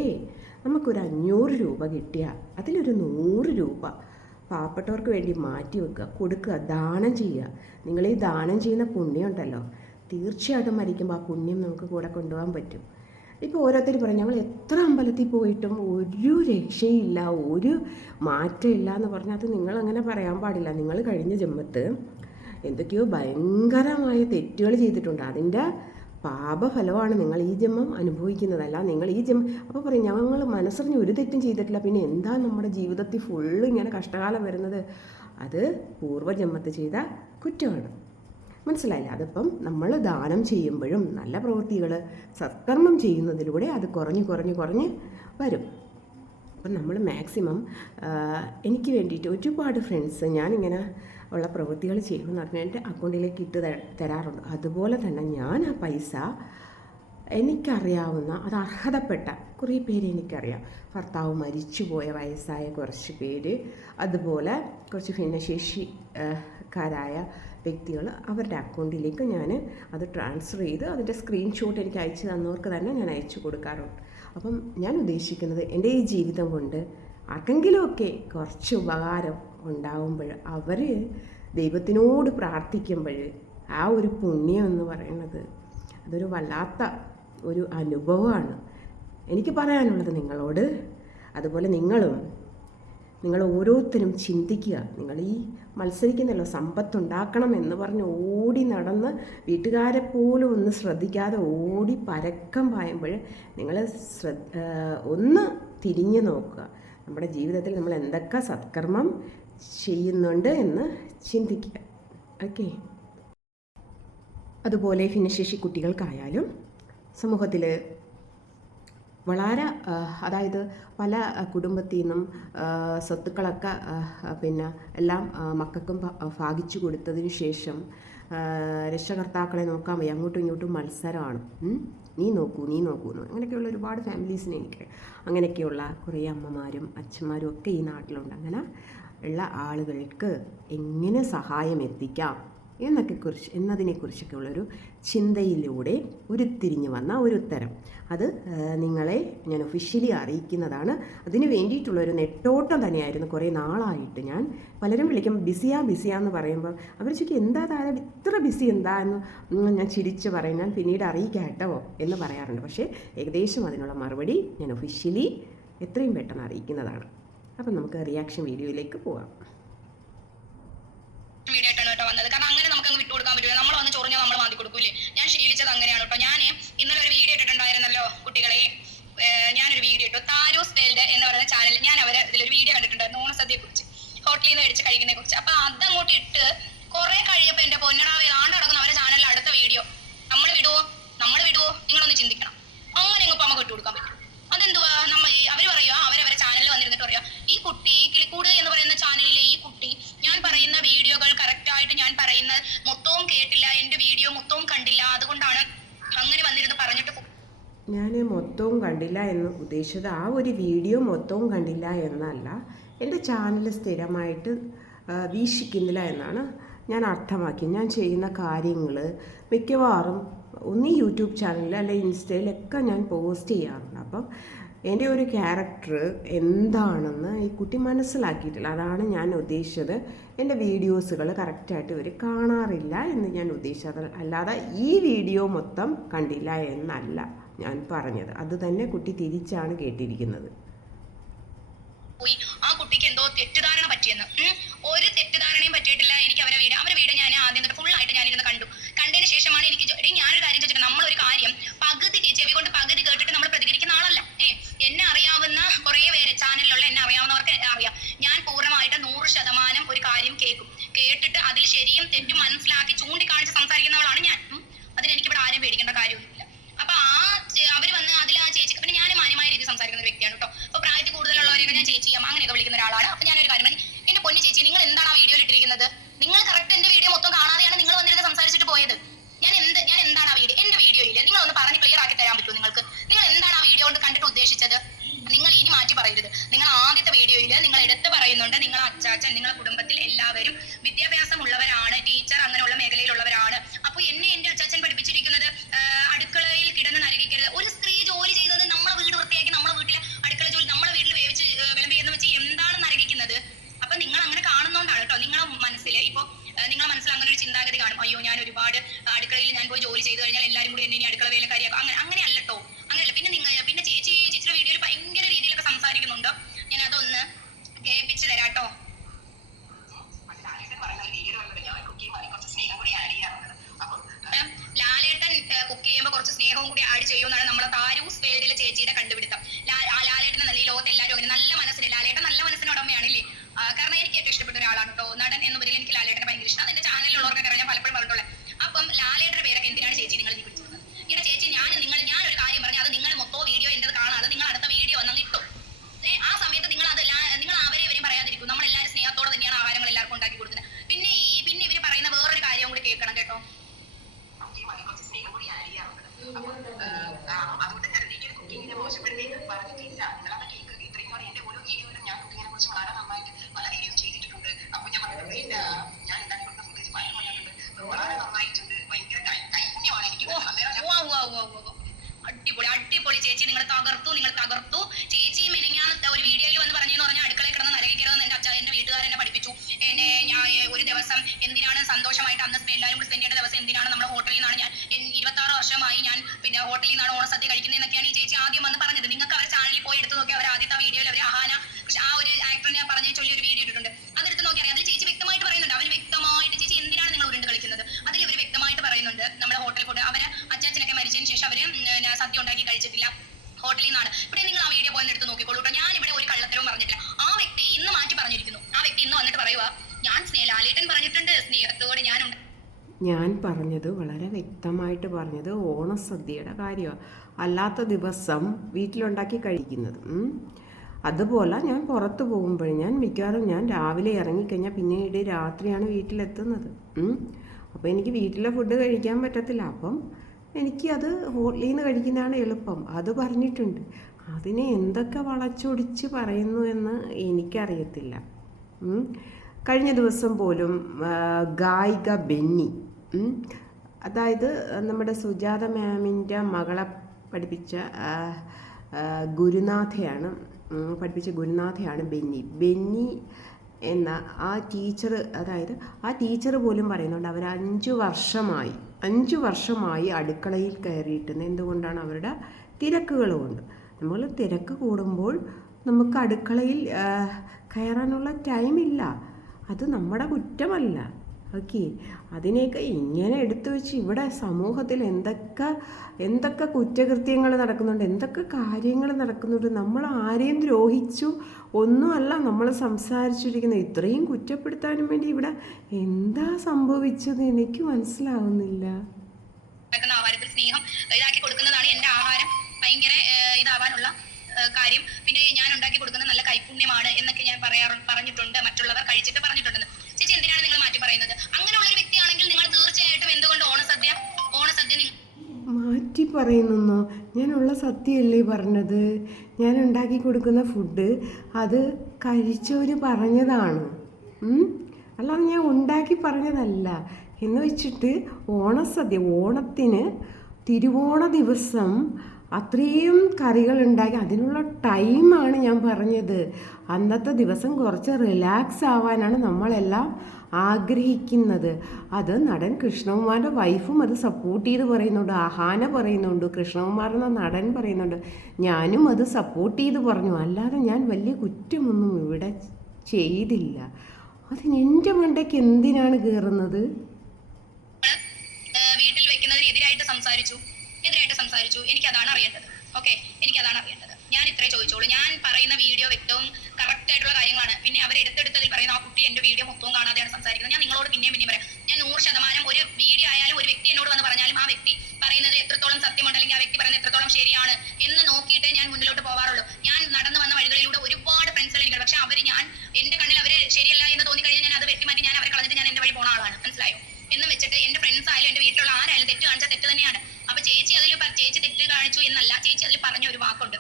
നമുക്കൊരു 500 രൂപ കിട്ടിയാൽ അതിലൊരു 100 രൂപ പാവപ്പെട്ടവർക്ക് വേണ്ടി മാറ്റി വെക്കുക, കൊടുക്കുക, ദാനം ചെയ്യുക. നിങ്ങൾ ഈ ദാനം ചെയ്യുന്ന പുണ്യം ഉണ്ടല്ലോ, തീർച്ചയായിട്ടും മരിക്കുമ്പോൾ ആ പുണ്യം നമുക്ക് കൂടെ കൊണ്ടുപോകാൻ പറ്റും. ഇപ്പോൾ ഓരോരുത്തർ പറയും ഞങ്ങൾ എത്ര അമ്പലത്തിൽ പോയിട്ടും ഒരു രക്ഷയില്ല, ഒരു മാറ്റമില്ല എന്ന് പറഞ്ഞാൽ അത് നിങ്ങളങ്ങനെ പറയാൻ പാടില്ല. നിങ്ങൾ കഴിഞ്ഞ ജന്മത്ത് എന്തൊക്കെയോ ഭയങ്കരമായ തെറ്റുകൾ ചെയ്തിട്ടുണ്ട്. അതിൻ്റെ പാപഫലമാണ് നിങ്ങൾ ഈ ജന്മം അനുഭവിക്കുന്നതല്ല. നിങ്ങൾ ഈ ജന്മം അപ്പോൾ പറയും ഞങ്ങൾ മനസ്സറിഞ്ഞ് ഒരു തെറ്റും ചെയ്തിട്ടില്ല, പിന്നെ എന്താ നമ്മുടെ ജീവിതത്തിൽ ഫുള്ള് ഇങ്ങനെ കഷ്ടകാലം വരുന്നത്? അത് പൂർവ്വജന്മത്ത് ചെയ്ത കുറ്റമാണ്. മനസ്സിലായില്ല? അതിപ്പം നമ്മൾ ദാനം ചെയ്യുമ്പോഴും നല്ല പ്രവൃത്തികൾ സത്കർമ്മം ചെയ്യുന്നതിലൂടെ അത് കുറഞ്ഞ് വരും. അപ്പം നമ്മൾ മാക്സിമം എനിക്ക് വേണ്ടിയിട്ട് ഒരുപാട് ഫ്രണ്ട്സ് ഞാനിങ്ങനെ ഉള്ള പ്രവൃത്തികൾ ചെയ്യുമെന്ന് പറഞ്ഞാൽ എൻ്റെ അക്കൗണ്ടിലേക്ക് ഇട്ട് തരാറുണ്ട്. അതുപോലെ തന്നെ ഞാൻ ആ പൈസ എനിക്കറിയാവുന്ന, അത് അർഹതപ്പെട്ട കുറേ പേര് എനിക്കറിയാം. ഭർത്താവ് മരിച്ചുപോയ വയസ്സായ കുറച്ച് പേര്, അതുപോലെ കുറച്ച് ഭിന്നശേഷിക്കാരായ വ്യക്തികൾ, അവരുടെ അക്കൗണ്ടിലേക്ക് ഞാൻ അത് ട്രാൻസ്ഫർ ചെയ്ത് അതിൻ്റെ സ്ക്രീൻഷോട്ട് എനിക്ക് അയച്ചു തന്നവർക്ക് തന്നെ ഞാൻ അയച്ചു കൊടുക്കാറുണ്ട്. അപ്പം ഞാൻ ഉദ്ദേശിക്കുന്നത് എൻ്റെ ഈ ജീവിതം കൊണ്ട് ആർക്കെങ്കിലുമൊക്കെ കുറച്ച് ഉപകാരം ഉണ്ടാകുമ്പോൾ, അവർ ദൈവത്തിനോട് പ്രാർത്ഥിക്കുമ്പോൾ ആ ഒരു പുണ്യം എന്ന് പറയുന്നത് അതൊരു വല്ലാത്ത ഒരു അനുഭവമാണ്. എനിക്ക് പറയാനുള്ളത് നിങ്ങളോട്. അതുപോലെ നിങ്ങൾ ഓരോരുത്തരും ചിന്തിക്കുക. നിങ്ങൾ ഈ മത്സരിക്കുന്നല്ലോ, സമ്പത്തുണ്ടാക്കണം എന്ന് പറഞ്ഞ് ഓടി നടന്ന് വീട്ടുകാരെ പോലും ഒന്ന് ശ്രദ്ധിക്കാതെ ഓടി പരക്കം പായുമ്പോൾ നിങ്ങൾ ഒന്ന് തിരിഞ്ഞു നോക്കുക. നമ്മുടെ ജീവിതത്തിൽ നമ്മൾ എന്തൊക്കെ സത്കർമ്മം ചെയ്യുന്നുണ്ട് എന്ന് ചിന്തിക്കുക. ഓക്കെ. അതുപോലെ ഭിന്നശേഷി കുട്ടികൾക്കായാലും സമൂഹത്തിൽ വളരെ അതായത് പല കുടുംബത്തിൽ നിന്നും സ്വത്തുക്കളൊക്കെ പിന്നെ എല്ലാം മക്കൾക്കും ഭാഗിച്ചു കൊടുത്തതിന് ശേഷം രക്ഷകർത്താക്കളെ നോക്കാൻ വയ്യ, അങ്ങോട്ടും ഇങ്ങോട്ടും മത്സരമാണ്. നീ നോക്കൂ അങ്ങനെയൊക്കെയുള്ള ഒരുപാട് ഫാമിലീസിനെ എനിക്ക് അങ്ങനെയൊക്കെയുള്ള കുറേ അമ്മമാരും അച്ഛന്മാരും ഒക്കെ ഈ നാട്ടിലുണ്ട്. അങ്ങനെ ഉള്ള ആളുകൾക്ക് എങ്ങനെ സഹായം എത്തിക്കാം എന്നതിനെക്കുറിച്ചൊക്കെ ഉള്ളൊരു ചിന്തയിലൂടെ ഉരുത്തിരിഞ്ഞു വന്ന ഒരു ഉത്തരം. അത് നിങ്ങളെ ഞാൻ ഒഫീഷ്യലി അറിയിക്കുന്നതാണ്. അതിന് വേണ്ടിയിട്ടുള്ളൊരു നെട്ടോട്ടം തന്നെയായിരുന്നു. കുറേ നാളായിട്ട് പലരും വിളിക്കും ബിസിയാന്ന് പറയുമ്പോൾ അവർ ചോദിക്കും എന്താ താരം ഇത്ര ബിസി എന്താ എന്ന് ഞാൻ ചിരിച്ച് പറയും. ഞാൻ പിന്നീട് അറിയിക്കാം കേട്ടോ എന്ന് പറയാറുണ്ട്. പക്ഷേ ഏകദേശം അതിനുള്ള മറുപടി ഞാൻ ഒഫീഷ്യലി എത്രയും പെട്ടെന്ന് അറിയിക്കുന്നതാണ്. അപ്പം നമുക്ക് റിയാക്ഷൻ വീഡിയോയിലേക്ക് പോകാം. നമ്മൾ വന്ന് ചൊറിഞ്ഞാൽ നമ്മൾ മാന്തി കൊടുക്കൂലേ? ഞാൻ ശീലിച്ചത് അങ്ങനെയാണ് കേട്ടോ. ഞാൻ ഇന്നലെ ഒരു വീഡിയോ ഇട്ടിട്ടുണ്ടായിരുന്നല്ലോ കുട്ടികളെ. ഞാനൊരു വീഡിയോ ഇട്ടു, താരോസ് വേൾഡ് എന്ന് പറയുന്ന ചാനലിൽ. ഞാൻ ഇതിലൊരു വീഡിയോ കണ്ടിട്ടുണ്ടായിരുന്നു ഓണസദ്യയെ കുറിച്ച്, ഹോട്ടലിൽ നിന്ന് മേടിച്ച് കഴിക്കുന്നതിനെ കുറിച്ച്. അപ്പൊ അതങ്ങോട്ട് ഇട്ട് കുറെ കഴിയപ്പോ എന്റെ പൊന്നടാവെ ആണ്ട് നടക്കുന്ന അവരുടെ ചാനലിൽ അടുത്ത വീഡിയോ നമ്മൾ വിടുവോ നിങ്ങളൊന്ന് ചിന്തിക്കണം. അങ്ങനെ അങ്ങ് നമുക്ക് ഇട്ട് കൊടുക്കാൻ പറ്റും? അതെന്തുവാ? അവര് പറയുക അവരവരെ ചാനലിൽ വന്നിരുന്നിട്ട് പറയാ ഈ കുട്ടി കിളിക്കൂട് എന്ന് പറയുന്ന ചാനലിലെ ഈ കുട്ടി ഞാൻ പറയുന്ന വീഡിയോകൾ കറക്റ്റ് ആയിട്ട് ഞാൻ പറയുന്ന മൊത്തവും കേട്ടില്ല, എന്റെ വീഡിയോ മൊത്തവും കണ്ടില്ല, അതുകൊണ്ടാണ് അങ്ങനെ വന്നിരുന്ന് പറഞ്ഞിട്ട്. ഞാൻ മൊത്തവും കണ്ടില്ല എന്ന് ഉദ്ദേശിച്ചത് ആ ഒരു വീഡിയോ മൊത്തവും കണ്ടില്ല എന്നല്ല, എൻ്റെ ചാനൽ സ്ഥിരമായിട്ട് വീക്ഷിക്കുന്നില്ല എന്നാണ് ഞാൻ അർത്ഥമാക്കി. ഞാൻ ചെയ്യുന്ന കാര്യങ്ങൾ മിക്കവാറും ഒന്നീ യൂട്യൂബ് ചാനലിൽ അല്ലെങ്കിൽ ഇൻസ്റ്റയിലൊക്കെ ഞാൻ പോസ്റ്റ് ചെയ്യാറുണ്ട്. അപ്പം എൻ്റെ ഒരു ക്യാരക്ടർ എന്താണെന്ന് ഈ കുട്ടി മനസ്സിലാക്കിയിട്ടില്ല. അതാണ് ഞാൻ ഉദ്ദേശിച്ചത്. എൻ്റെ വീഡിയോസുകൾ കറക്റ്റായിട്ട് ഇവർ കാണാറില്ല എന്ന് ഞാൻ ഉദ്ദേശിച്ചത്. അല്ലാതെ ഈ വീഡിയോ മൊത്തം കണ്ടില്ല എന്നല്ല. ഞാൻ പറഞ്ഞത്. അത് തന്നെ കുട്ടി തിരിച്ചാണ് കേട്ടിരിക്കുന്നത്. പോയി ആ കുട്ടിക്ക് എന്തോ തെറ്റിദ്ധാരണ പറ്റിയെന്ന്. ഒരു തെറ്റിദ്ധാരണയും പറ്റിയിട്ടില്ല. എനിക്ക് അവരുടെ വീട് ഞാൻ ആദ്യം തൊട്ട് ഫുള്ളായിട്ട് ഞാനിരുന്ന് കണ്ടതിന് ശേഷമാണ് എനിക്ക് ഞാനൊരു കാര്യം ചോദിച്ചിട്ട്, നമ്മളൊരു കാര്യം പകുതി ചെവി കൊണ്ട് പകുതി കേട്ടിട്ട് നമ്മൾ പ്രതികരിക്കുന്ന ആളല്ല. എന്നെ അറിയാവുന്ന കുറേ പേര് ചാനലിലുള്ള എന്നെ അറിയാവുന്നവർക്ക് അറിയാം, ഞാൻ പൂർണ്ണമായിട്ട് 100% ഒരു കാര്യം കേട്ടിട്ട് അതിൽ ശരിയും തെറ്റും മനസ്സിലാക്കി ചൂണ്ടിക്കാണിച്ച് സംസാരിക്കുന്നവളാണ് ഞാൻ. അതിനെനിക്കിവിടെ ആരും പേടിക്കേണ്ട കാര്യമൊന്നുമില്ല. അപ്പൊ അവര് വന്ന് അതിൽ ആ ചേച്ചിക്ക്, പിന്നെ ഞാൻ മാന്യമായ രീതിയിൽ സംസാരിക്കുന്ന ഒരു വ്യക്തിയാണ് കേട്ടോ. അപ്പൊ പ്രായത്തിൽ കൂടുതലുള്ളവരെയൊക്കെ ഞാൻ ചേച്ചിയാം അങ്ങനെയൊക്കെ വിളിക്കുന്ന ഒരാളാണ്. അപ്പൊ ഞാനൊരു കാര്യം പറഞ്ഞു, എന്റെ പൊന്നു ചേച്ചി, നിങ്ങൾ എന്താണ് ആ വീഡിയോയിൽ ഇട്ടിരിക്കുന്നത്? നിങ്ങൾ കറക്റ്റ് എന്റെ വീഡിയോ മൊത്തം കാണാതെയാണ് നിങ്ങൾ വന്നിരുന്ന് സംസാരിച്ചിട്ട് പോയത്. ഞാൻ എന്താണ് ആ വീഡിയോ, എന്റെ വീഡിയോയിൽ നിങ്ങൾ ഒന്ന് പറഞ്ഞ് ക്ലിയർ ആക്കി തരാൻ പറ്റുമോ? നിങ്ങൾ എന്താണ് ആ വീഡിയോ കൊണ്ട് കണ്ടിട്ട് ഉദ്ദേശിച്ചത്? നിങ്ങൾ ഇനി മാറ്റി പറയരുത്. നിങ്ങൾ ആദ്യത്തെ വീഡിയോയിൽ നിങ്ങൾ എടുത്ത് പറയുന്നുണ്ട്, നിങ്ങൾ അച്ചാച്ചൻ, നിങ്ങളുടെ കുടുംബത്തിൽ എല്ലാവരും വിദ്യാഭ്യാസമുള്ളവരാണ്, ടീച്ചർ അങ്ങനെയുള്ള മേഖലയിലുള്ളവരാണ്. അപ്പൊ എന്റെ അച്ചാച്ചൻ പഠിപ്പിച്ചിരിക്കുന്നത് അടുക്കളയിൽ കിടന്ന് നരകിക്കരുത്. ഒരു സ്ത്രീ ജോലി ചെയ്തത് നമ്മളെ വീട് വൃത്തിയാക്കി നമ്മളെ വീട്ടിലെ അടുക്കള ജോലി നമ്മളെ വീട്ടിൽ വേവിച്ച് വിളമ്പി എന്ന് വെച്ച് എന്താണ് നരകിക്കുന്നത്? അപ്പൊ നിങ്ങൾ അങ്ങനെ കാണുന്നോണ്ടാണ് കേട്ടോ. നിങ്ങളുടെ മനസ്സിൽ അങ്ങനെ ഒരു ചിന്താഗതി കാണും, അയ്യോ ഞാൻ ഒരുപാട് അടുക്കളയിൽ ഞാൻ പോയി ജോലി ചെയ്ത് കഴിഞ്ഞാൽ എല്ലാവരും കൂടി എന്നെ ഇനി അടുക്കള വേലക്കാരിയാക്കും. അങ്ങനെയല്ല കേട്ടോ, അങ്ങനെയല്ല. പിന്നെ ചേച്ചിയുടെ വീഡിയോയിൽ ഭയങ്കര രീതിയിലൊക്കെ സംസാരിക്കുന്നുണ്ടോ, ഞാൻ അതൊന്ന് കേൾപ്പിച്ചു തരാട്ടോ. ലാലേട്ടൻ കുക്ക് ചെയ്യുമ്പോൾ കുറച്ച് സ്നേഹവും കൂടി ആഡ് ചെയ്യുമെന്നാണ് നമ്മുടെ താരൂസ് വേൾഡിലെ ചേച്ചിയുടെ കണ്ടുപിടുത്തം. ലാലേട്ടൻ നല്ല, ഈ ലോകത്ത് എല്ലാവരും അങ്ങനെ നല്ല മനസ്സിന്, ലാലേട്ടൻ നല്ല മനസ്സിന് ഉടമയാണില്ലേ. കാരണം എനിക്ക് ഏറ്റവും ഇഷ്ടപ്പെട്ട ഒരാളാണ് കേട്ടോ നടൻ എന്നതിൽ. എനിക്ക് ലാലേട്ടനെ ഭയങ്കര ഇഷ്ടമാണ്. എന്റെ ചാനലിലുള്ളവർക്കൊക്കെ ഞാൻ പലപ്പോഴും പറഞ്ഞിട്ടുള്ളത്. അപ്പം ലാലേട്ടന്റെ പേരൊക്കെ എന്തിനാണ് ചേച്ചി നിങ്ങൾ ഈ വിളിച്ചത്? ഇവിടെ ചേച്ചി ഞാനൊരു കാര്യം പറഞ്ഞു, അത് നിങ്ങൾ മൊത്തം വീഡിയോ എന്റെ കാണാതെ നിങ്ങൾ അടുത്ത വീഡിയോ വന്നാൽ ഇട്ടു. ആ സമയത്ത് നിങ്ങൾ അവരെയും പറയാതിരിക്കും. നമ്മളെല്ലാവരും സ്നേഹത്തോടെ തന്നെയാണ് ആഹാരങ്ങൾ എല്ലാവർക്കും ഉണ്ടാക്കി കൊടുക്കുന്നത്. പിന്നെ ഇവര് പറയുന്ന വേറൊരു കാര്യം കൂടി കേൾക്കണം കേട്ടോ. അതുകൊണ്ട് ഞാൻ ഒരിക്കലും കുക്കിങ്ങിനെ മോശപ്പെടുത്തി പറഞ്ഞിട്ടില്ല. നിങ്ങളത് കേൾക്കുക. ഇത്രയും നാൾ എന്റെ ഓരോ വീഡിയോയിലും ഞാൻ കുക്കിങ്ങിനെ കുറിച്ച് വളരെ നന്നായിട്ട് പല വീഡിയോ ചെയ്തിട്ടുണ്ട്. അപ്പൊ ഞാൻ പറഞ്ഞിട്ടുണ്ട്, ഞാൻ ഉണ്ടാക്കി കൊടുത്ത ഫുഡ് പറഞ്ഞിട്ടുണ്ട്, വളരെ നന്നായിട്ടുണ്ട്, ഭയങ്കര കൈന്യമാണ് എനിക്ക്. അടിപൊളി ചേച്ചി, നിങ്ങൾ തകർത്തു ചേച്ചി. മെനങ്ങാന്ന് ഒരു വീഡിയോയിൽ വന്ന് പറഞ്ഞെന്ന് പറഞ്ഞാൽ അടുക്കളയിൽ കിടന്ന് നരകിക്കരുതെന്ന് എന്റെ വീട്ടുകാരെന്നെ പഠിപ്പിച്ചു. ഞാൻ ഒരു ദിവസം എന്തിനാണ് സന്തോഷമായിട്ട് അന്ന് എല്ലാവരും കൂടി സ്പെൻഡ് ചെയ്യേണ്ട ദിവസം എന്തിനാണ് നമ്മുടെ ഹോട്ടലിൽ നിന്നാണ് ഞാൻ 26 വർഷമായി ഞാൻ പിന്നെ ഹോട്ടലിൽ നിന്നാണ് ഓണസദ്യ കഴിക്കുന്നതെന്നൊക്കെയാണ് ഈ ചേച്ചി ആദ്യം വന്ന് പറഞ്ഞത്. നിങ്ങൾക്ക് അവരുടെ ചാനലിൽ പോയി എടുത്ത് നോക്കി, അവർ ആദ്യത്തെ ആ വീഡിയോയിൽ അവർ അഹാന ആ ഒരു ആക്ടറിനെ പറഞ്ഞു ചൊല്ലി ഒരു വീഡിയോ ഇട്ടിട്ടുണ്ട്. അതെടുത്ത് നോക്കി അറിയാം. അതിൽ ചേച്ചി വ്യക്തമായിട്ട് പറയുന്നുണ്ട്, അവർ വ്യക്തമായിട്ട് ചേച്ചി എന്തിനാണ് നിങ്ങൾ ഉരുണ്ട് കളിക്കുന്നത് അതിൽ അവർ വ്യക്തമായിട്ട് പറയുന്നുണ്ട്. നമ്മുടെ ഹോട്ടൽ ഫുഡ്, അവരെ അച്ചാച്ചനൊക്കെ മരിച്ചതിന് ശേഷം അവര് സദ്യ ഉണ്ടാക്കി കഴിച്ചിട്ടില്ല, ഹോട്ടലിൽ നിന്നാണ്. ഇവിടെ നിങ്ങൾ ആ വീഡിയോ പോയി എടുത്ത് നോക്കിക്കോളൂ കേട്ടോ. ഞാൻ ഇവിടെ ഒരു കള്ളത്തരവും പറഞ്ഞിട്ടില്ല. ആ വ്യക്തി ഇന്ന് മാറ്റി പറഞ്ഞിരിക്കുന്നു. ആ വ്യക്തി ഇന്ന് വന്നിട്ട് പറയുക, ഞാൻ ലാലേട്ടൻ പറഞ്ഞിട്ടുണ്ട് സ്നേഹത്തോടെ ഞാൻ പറഞ്ഞത് വളരെ വ്യക്തമായിട്ട് പറഞ്ഞത് ഓണസദ്യയുടെ കാര്യമാണ്. അല്ലാത്ത ദിവസം വീട്ടിലുണ്ടാക്കി കഴിക്കുന്നത്. അതുപോലെ ഞാൻ പുറത്ത് പോകുമ്പോൾ മിക്കവാറും ഞാൻ രാവിലെ ഇറങ്ങിക്കഴിഞ്ഞാൽ പിന്നീട് രാത്രിയാണ് വീട്ടിലെത്തുന്നത്. അപ്പോൾ എനിക്ക് വീട്ടിലെ ഫുഡ് കഴിക്കാൻ പറ്റത്തില്ല. അപ്പം എനിക്കത് ഹോട്ടലിൽ നിന്ന് കഴിക്കുന്നതാണ് എളുപ്പം. അത് പറഞ്ഞിട്ടുണ്ട്. അതിനെ എന്തൊക്കെ വളച്ചൊടിച്ച് പറയുന്നു എന്ന് എനിക്കറിയത്തില്ല. കഴിഞ്ഞ ദിവസം പോലും ഗായിക ബെന്നി, അതായത് നമ്മുടെ സുജാത മാമിൻ്റെ മകളെ പഠിപ്പിച്ച ഗുരുനാഥയാണ് ബെന്നി എന്ന ആ ടീച്ചർ. അതായത് ആ ടീച്ചർ പോലും പറയുന്നുണ്ട്, അവർ 5 വർഷമായി അടുക്കളയിൽ കയറിയിട്ടുന്നത്. എന്തുകൊണ്ടാണ്? അവരുടെ തിരക്കുകൾ കൊണ്ട്. നമ്മൾ തിരക്ക് കൂടുമ്പോൾ നമുക്ക് അടുക്കളയിൽ കയറാനുള്ള ടൈമില്ല. അത് നമ്മുടെ കുറ്റമല്ല. ഓക്കെ, അതിനെയൊക്കെ ഇങ്ങനെ എടുത്തു വെച്ച് ഇവിടെ സമൂഹത്തിൽ എന്തൊക്കെ കുറ്റകൃത്യങ്ങൾ നടക്കുന്നുണ്ട്, എന്തൊക്കെ കാര്യങ്ങൾ നടക്കുന്നുണ്ട്. നമ്മൾ ആരെയും ദ്രോഹിച്ചു ഒന്നുമല്ല നമ്മൾ സംസാരിച്ചിരിക്കുന്നത്. ഇത്രയും കുറ്റപ്പെടുത്താനും വേണ്ടി ഇവിടെ എന്താ സംഭവിച്ചത് എനിക്ക് മനസ്സിലാവുന്നില്ല. ആഹാരത്തിൽ സ്നേഹം ഇതാക്കി കൊടുക്കുന്നതാണ് എന്റെ ആഹാരം ഭയങ്കര ഇതാവാനുള്ള കാര്യം. പിന്നെ ഞാൻ ഉണ്ടാക്കി കൊടുക്കുന്ന നല്ല കൈപുണ്യമാണ് എന്നൊക്കെ ഞാൻ പറഞ്ഞിട്ടുണ്ട്, മറ്റുള്ളവർ കഴിച്ചിട്ട് പറഞ്ഞിട്ടുണ്ടെന്ന്. ചേച്ചി എന്തിനാണ് നിങ്ങൾ മാറ്റി പറയുന്നത്? അങ്ങനെയുള്ള ഒരു വ്യക്തിയാണെങ്കിൽ നിങ്ങൾ തീർച്ചയായിട്ടും എന്തുകൊണ്ട് ഓണസദ്യ മാറ്റി പറയുന്നോ? ഞാനുള്ള സത്യമല്ലേ പറഞ്ഞത്. ഞാൻ ഉണ്ടാക്കി കൊടുക്കുന്ന ഫുഡ് അത് കഴിച്ചവർ പറഞ്ഞതാണ്, അല്ലാതെ ഞാൻ ഉണ്ടാക്കി പറഞ്ഞതല്ല. എന്ന് വെച്ചിട്ട് ഓണസദ്യ, ഓണത്തിന് തിരുവോണ ദിവസം അത്രയും കറികൾ ഉണ്ടാക്കി അതിനുള്ള ടൈമാണ് ഞാൻ പറഞ്ഞത്. അന്നത്തെ ദിവസം കുറച്ച് റിലാക്സ് ആവാനാണ് നമ്മളെല്ലാം ആഗ്രഹിക്കുന്നത്. അത് നടൻ കൃഷ്ണകുമാറിൻ്റെ വൈഫും അത് സപ്പോർട്ട് ചെയ്ത് പറയുന്നുണ്ട്, അഹാന പറയുന്നുണ്ട്, കൃഷ്ണകുമാർ എന്ന നടൻ പറയുന്നുണ്ട്, ഞാനും അത് സപ്പോർട്ട് ചെയ്ത് പറഞ്ഞു. അല്ലാതെ ഞാൻ വലിയ കുറ്റമൊന്നും ഇവിടെ ചെയ്തില്ല. അതിന് എൻ്റെ മണ്ടയ്ക്ക് എന്തിനാണ് കയറുന്നത്? വീട്ടിൽ വെക്കുന്നതിന് എതിരായിട്ട് സംസാരിച്ചു. എനിക്കതാണ് അറിയേണ്ടത്. ഓക്കെ, എനിക്കതാണ് അറിയേണ്ടത്. ഞാൻ ഇത്രേ ചോദിച്ചോളൂ. ഞാൻ പറയുന്ന വീഡിയോ വ്യക്തവും കറക്റ്റ് ആയിട്ടുള്ള കാര്യങ്ങളാണ്. പിന്നെ അവർ എടുത്തെടുത്തതിൽ പറയുന്ന ആ കുട്ടി എന്റെ വീഡിയോ മൊത്തവും കാണാതെയാണ് സംസാരിക്കുന്നത്. ഞാൻ നിങ്ങളോട് പിന്നെയും പറയാം, ഞാൻ 100% ഒരു വീഡിയോ ആയാലും ഒരു വ്യക്തി എന്നോട് വന്ന് പറഞ്ഞാലും ആ വ്യക്തി പറയുന്നത് എത്രത്തോളം സത്യമുണ്ട് അല്ലെങ്കിൽ ആ വ്യക്തി പറയുന്നത് എത്രത്തോളം ശരിയാണ് എന്ന് നോക്കിയിട്ടേ ഞാൻ മുന്നിലോട്ട് പോകാറുള്ളൂ. ഞാൻ നടന്നു വന്ന വഴികളിലൂടെ ഒരുപാട് ഫ്രണ്ട്സുകൾ എനിക്കുണ്ട്. പക്ഷെ അവർ ഞാൻ എന്റെ കണ്ണിൽ അവർ ശരിയല്ല എന്ന് തോന്നിക്കഴിഞ്ഞാൽ ഞാൻ അത് വെട്ടിമാറ്റി ഞാൻ അവരെ കളഞ്ഞിട്ട് ഞാൻ എന്റെ വഴി പോണ ആളാണ്. മനസ്സിലായോ? എന്നും വെച്ചിട്ട് എന്റെ ഫ്രണ്ട്സ് ആയാലും എന്റെ വീട്ടിലുള്ള ആരായാലും തെറ്റ് കാണിച്ചാൽ തെറ്റ് തന്നെയാണ്. അപ്പൊ ചേച്ചി തെറ്റ് കാണിച്ചു എന്നല്ല, ചേച്ചി അതിൽ പറഞ്ഞ ഒരു വാക്കുണ്ട്.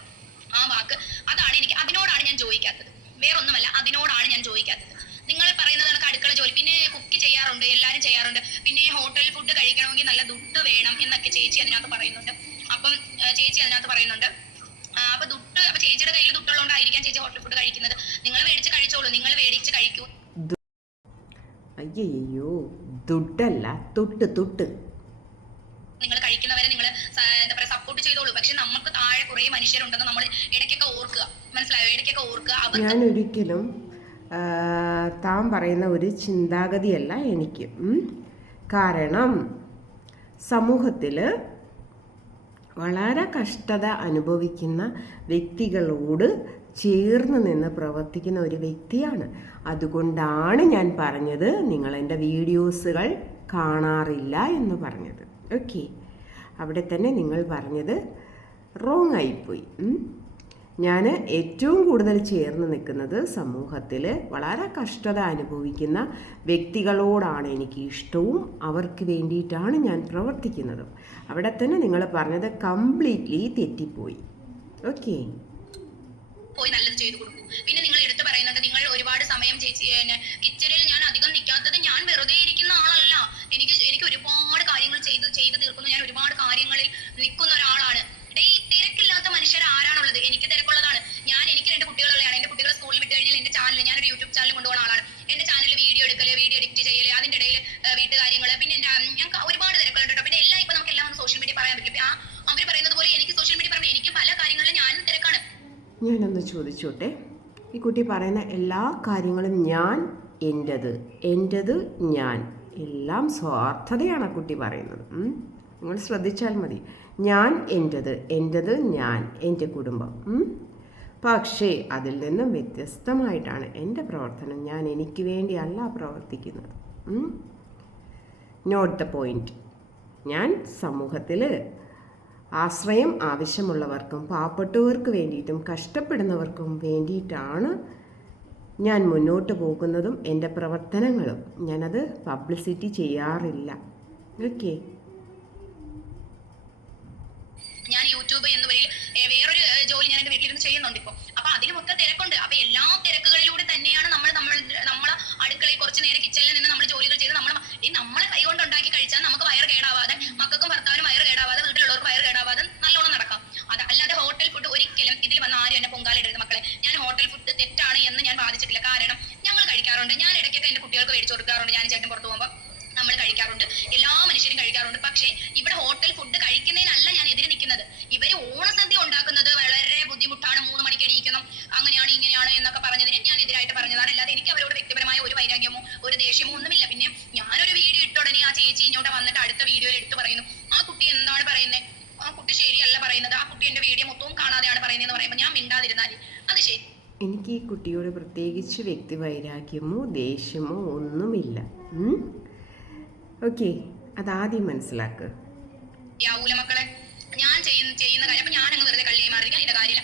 ആ വാക്ക് അതാണ് അതിനോടാണ് ഞാൻ ചോദിക്കാത്തത്. വേറൊന്നുമല്ല, അതിനോടാണ് ഞാൻ ചോദിക്കാത്തത്. നിങ്ങൾ പറയുന്നത് കണക്ക് അടുക്കള ജോലി, പിന്നെ കുക്ക് ചെയ്യാറുണ്ട്, എല്ലാവരും ചെയ്യാറുണ്ട്. പിന്നെ ഹോട്ടൽ ഫുഡ് കഴിക്കണമെങ്കിൽ നല്ല ദുട്ട് വേണം എന്നൊക്കെ ചേച്ചി അതിനകത്ത് പറയുന്നുണ്ട്. അപ്പൊ ചേച്ചിയുടെ കയ്യിൽ ദുട്ടുള്ളതുകൊണ്ടായിരിക്കാം ചേച്ചി ഹോട്ടൽ ഫുഡ് കഴിക്കുന്നത്. നിങ്ങൾ മേടിച്ച് കഴിച്ചോളൂ, നിങ്ങൾ മേടിച്ച് കഴിക്കൂ. അയ്യോ, ദുട്ടല്ല, തൊട്ട് നിങ്ങൾ കഴിക്കുന്നവരെ നിങ്ങൾ എന്താ പറയുക സപ്പോർട്ട് ചെയ്തോളൂ. പക്ഷെ നമുക്ക് താഴെ കുറെ മനുഷ്യരുണ്ടെന്ന് നമ്മൾ ഇടയ്ക്കൊക്കെ ഓർക്കുക. മനസ്സിലായോ? ഇടയ്ക്കൊക്കെ ഓർക്കുക. ഞാൻ ഒരിക്കലും താൻ പറയുന്ന ഒരു ചിന്താഗതിയല്ല എനിക്ക്. കാരണം സമൂഹത്തിൽ വളരെ കഷ്ടത അനുഭവിക്കുന്ന വ്യക്തികളോട് ചേർന്ന് നിന്ന് പ്രവർത്തിക്കുന്ന ഒരു വ്യക്തിയാണ്. അതുകൊണ്ടാണ് ഞാൻ പറഞ്ഞത് നിങ്ങൾ എൻ്റെ വീഡിയോസുകൾ കാണാറില്ല എന്ന് പറഞ്ഞത്. ഓക്കെ, അവിടെ തന്നെ നിങ്ങൾ പറഞ്ഞത് റോങ് ആയിപ്പോയി. ഞാൻ ഏറ്റവും കൂടുതൽ ചേർന്ന് നിൽക്കുന്നത് സമൂഹത്തിൽ വളരെ കഷ്ടത അനുഭവിക്കുന്ന വ്യക്തികളോടാണ് എനിക്ക് ഇഷ്ടവും അവർക്ക് വേണ്ടിയിട്ടാണ് ഞാൻ പ്രവർത്തിക്കുന്നതും. അവിടെ തന്നെ നിങ്ങൾ പറഞ്ഞത് കംപ്ലീറ്റ്ലി തെറ്റിപ്പോയി. ഓക്കെ, പോയി നല്ലത് ചെയ്തു കൊടുക്കൂ. പിന്നെ നിങ്ങൾ എടുത്തു പറയുന്നുണ്ട് നിങ്ങൾ ഒരുപാട് സമയം ചേച്ചി കിച്ചണിൽ ഞാൻ അധികം നിൽക്കാത്തത് ഞാൻ വെറുതെ ഇരിക്കുന്ന ആളല്ല. എനിക്ക് ഒരുപാട് കാര്യങ്ങൾ ചെയ്ത് തീർക്കുന്നു. ഞാൻ ഒരുപാട് കാര്യങ്ങളിൽ നിൽക്കുന്ന ഒരാളാണ്. ഈ തിരക്കില്ലാത്ത മനുഷ്യർ ആരാണുള്ളത്? എനിക്ക് തിരക്കുള്ളതാണ്. എനിക്ക് 2 കുട്ടികളുള്ളതാണ്. എന്റെ കുട്ടികളെ സ്കൂളിൽ വിട്ട് കഴിഞ്ഞാൽ എന്റെ ചാനൽ, ഞാനൊരു യൂട്യൂബ് ചാനൽ കൊണ്ടുപോകുന്ന ആളാണ്. എന്റെ ചാനലിൽ വീഡിയോ എടുക്കല്, വീഡിയോ എഡിറ്റ് ചെയ്യല്, അതിന്റെ ഇടയിൽ വീട്ടുകാര്യങ്ങൾ, പിന്നെ ഞങ്ങൾക്ക് ഒരുപാട് തിരക്കുകളുണ്ട് കേട്ടോ. പിന്നെ എല്ലാം ഇപ്പൊ നമുക്ക് എല്ലാം സോഷ്യൽ മീഡിയ പറയാൻ പറ്റില്ല. അവർ പറയുന്നത് പോലെ എനിക്ക് സോഷ്യൽ മീഡിയ പറയുമ്പോൾ എനിക്ക് പല കാര്യങ്ങളിലും ഞാനും തിരക്കാണ്. ഞാനൊന്ന് ചോദിച്ചോട്ടെ, ഈ കുട്ടി പറയുന്ന എല്ലാ കാര്യങ്ങളും എൻ്റെത് ഞാൻ എല്ലാം സ്വാർത്ഥതയാണ് ആ കുട്ടി പറയുന്നത്. നിങ്ങൾ ശ്രദ്ധിച്ചാൽ മതി. ഞാൻ എൻ്റെത് ഞാൻ, എൻ്റെ കുടുംബം. പക്ഷേ അതിൽ നിന്നും വ്യത്യസ്തമായിട്ടാണ് എൻ്റെ പ്രവർത്തനം. ഞാൻ എനിക്ക് വേണ്ടിയല്ല പ്രവർത്തിക്കുന്നത്. Not the point. ഞാൻ സമൂഹത്തിൽ ആശ്രയം ആവശ്യമുള്ളവർക്കും പാവപ്പെട്ടവർക്ക് വേണ്ടിയിട്ടും കഷ്ടപ്പെടുന്നവർക്കും വേണ്ടിയിട്ടാണ് ഞാൻ മുന്നോട്ട് പോകുന്നതും എൻ്റെ പ്രവർത്തനങ്ങളും. ഞാനത് പബ്ലിസിറ്റി ചെയ്യാറില്ല. ഓക്കെ, ഞാൻ യൂട്യൂബ് എന്ന് വേറൊരു ജോലി ഞാൻ എൻ്റെ വീട്ടിലിരുന്ന് ചെയ്യുന്നുണ്ട് ഇപ്പോൾ. അപ്പൊ അതിലുമൊക്കെ തിരക്കുണ്ട്. അപ്പൊ എല്ലാ തിരക്കുകളിലൂടെ തന്നെയാണ് നമ്മളെ അടുക്കളയിൽ കുറച്ച് നേരം കിച്ചണിൽ നിന്ന് നമ്മൾ ജോലികൾ ചെയ്ത് നമ്മളെ കൈകൊണ്ട് ഉണ്ടാക്കി കഴിച്ചാൽ നമുക്ക് വയറ് കേടാവാതെ, മക്കൾക്കും ഭർത്താവിനും വയറ് കേടാവാതെ, വീട്ടിലുള്ളവർക്ക് വയറ് കേടാവാതെ നല്ലോണം നടക്കാം. അല്ലാതെ ഹോട്ടൽ ഫുഡ് ഒരിക്കലും ഇതിൽ വന്ന ആരും എന്നെ പൊങ്കാലിടരുത് മക്കളെ. ഞാൻ ഹോട്ടൽ ഫുഡ് തെറ്റാണ് എന്ന് ഞാൻ വാദിച്ചിട്ടില്ല. കാരണം ഞങ്ങൾ കഴിക്കാറുണ്ട്. ഞാൻ ഇടയ്ക്കൊക്കെ എന്റെ കുട്ടികൾക്ക് മേടിച്ചു കൊടുക്കാറുണ്ട്. ഞാൻ ചേട്ടൻ പുറത്ത് പോകുമ്പോൾ നമ്മൾ കഴിക്കാറുണ്ട്. എല്ലാ മനുഷ്യരും കഴിക്കാറുണ്ട്. പക്ഷേ ഇവിടെ ഹോട്ടൽ ഫുഡ് കഴിക്കുന്നതിനല്ല ഞാൻ എതിരെ നിൽക്കുന്നത്. ഇവര് ഓണസദ്യ ഉണ്ടാക്കുന്നത് വളരെ ബുദ്ധിമുട്ടാണ്, 3 മണിക്ക് എണീക്കണം, അങ്ങനെയാണ് ഇങ്ങനെയാണ് എന്നൊക്കെ പറഞ്ഞതിന് ഞാൻ എതിരായിട്ട് പറഞ്ഞതാണ്. അല്ലാതെ എനിക്ക് അവരോട് വ്യക്തിപരമായ ഒരു വൈരാഗ്യമോ ഒരു ദേഷ്യമോ ഒന്നുമില്ല. പിന്നെ ഞാനൊരു വീഡിയോ ഇട്ടുടനെ ആ ചേച്ചി ഇങ്ങോട്ട് വന്നിട്ട് അടുത്ത വീഡിയോയിൽ എടുത്ത് പറയുന്നു ആ കുട്ടി എന്താണ് പറയുന്നത്, ആ കുട്ടി ശരിയല്ല പറയുന്നത്, ആ കുട്ടി എന്റെ വീഡിയോ മൊത്തവും കാണാതെയാണ് പറയുന്നതെന്ന് പറയുമ്പോൾ ഞാൻ മിണ്ടാതിരുന്നാല് അത് ശരി. എനിക്ക് ഈ കുട്ടിയോട് പ്രത്യേകിച്ച് വ്യക്തി വൈരാഗ്യമോ ദേഷ്യമോ ഒന്നുമില്ല. ഓക്കെ, അതാദ്യം മനസ്സിലാക്കുക. മക്കളെ ഞാൻ ചെയ്യുന്ന കാര്യം അപ്പൊ ഞാനങ്ങ് വെറുതെ കള്ളിയായി മാറിയിരിക്കാൻ ഇതിന്റെ കാര്യമില്ല.